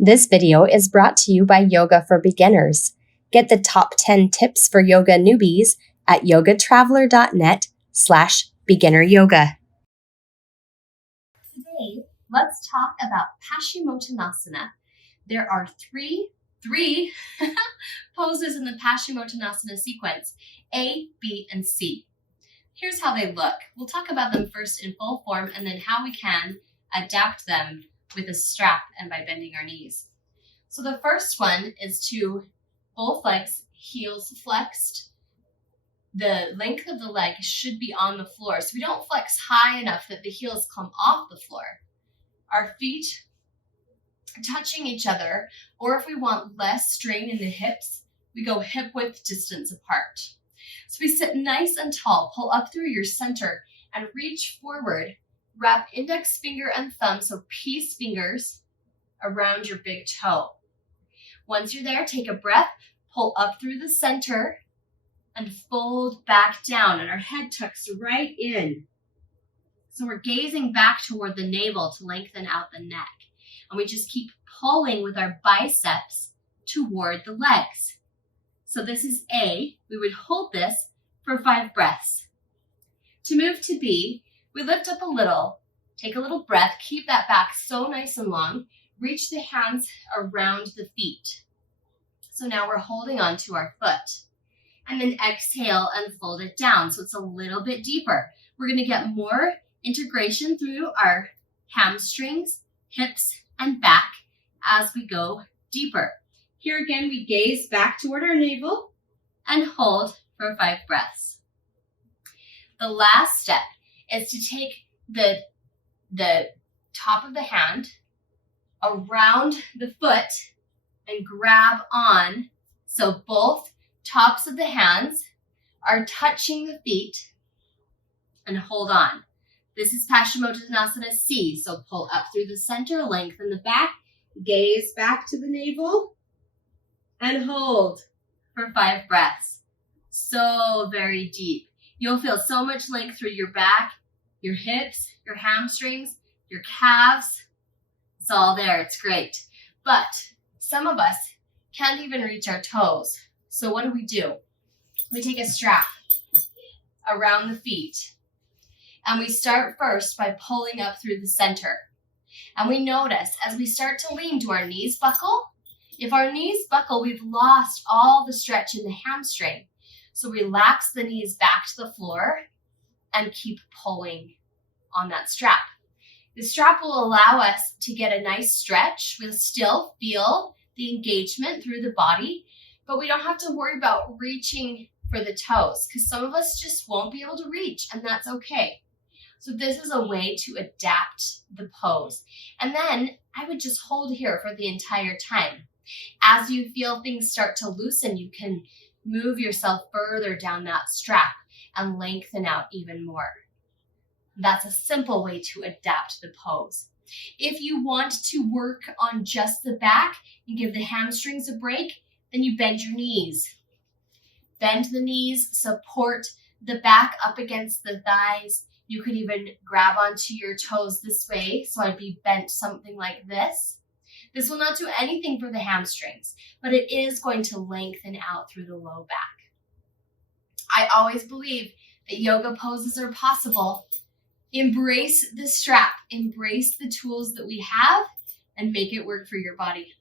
This video is brought to you by Yoga for Beginners. Get the top 10 tips for yoga newbies at yogatraveler.net/beginner yoga. Today, let's talk about Paschimottanasana. There are three poses in the Paschimottanasana sequence, A, B, and C. Here's how they look. We'll talk about them first in full form and then how we can adapt them with a strap and by bending our knees. So the first one is to both legs, heels flexed. The length of the leg should be on the floor. So we don't flex high enough that the heels come off the floor. Our feet touching each other, or if we want less strain in the hips, we go hip width distance apart. So we sit nice and tall, pull up through your center and reach forward. Wrap index finger and thumb, so peace fingers, around your big toe. Once you're there, take a breath, pull up through the center, and fold back down, and our head tucks right in. So we're gazing back toward the navel to lengthen out the neck. And we just keep pulling with our biceps toward the legs. So this is A. We would hold this for 5 breaths. To move to B, we lift up a little, take a little breath, keep that back so nice and long, reach the hands around the feet. So now we're holding on to our foot. And then exhale and fold it down so it's a little bit deeper. We're going to get more integration through our hamstrings, hips, and back as we go deeper. Here again, we gaze back toward our navel and hold for 5 breaths. The last step is to take the top of the hand around the foot and grab on. So both tops of the hands are touching the feet and hold on. This is Paschimottanasana C. So pull up through the center, lengthen the back, gaze back to the navel, and hold for 5 breaths. So very deep. You'll feel so much length through your back, your hips, your hamstrings, your calves. It's all there. It's great. But some of us can't even reach our toes. So what do? We take a strap around the feet. And we start first by pulling up through the center. And we notice as we start to lean, do our knees buckle? If our knees buckle, we've lost all the stretch in the hamstring. So relax the knees back to the floor and keep pulling on that strap. The strap will allow us to get a nice stretch. We'll still feel the engagement through the body, but we don't have to worry about reaching for the toes because some of us just won't be able to reach, and that's okay. So this is a way to adapt the pose. And then I would just hold here for the entire time. As you feel things start to loosen, you can move yourself further down that strap and lengthen out even more. That's a simple way to adapt the pose. If you want to work on just the back and give the hamstrings a break, then you bend your knees. Bend the knees, support the back up against the thighs. You could even grab onto your toes this way, so I'd be bent something like this. This will not do anything for the hamstrings, but it is going to lengthen out through the low back. I always believe that yoga poses are possible. Embrace the strap, embrace the tools that we have, and make it work for your body.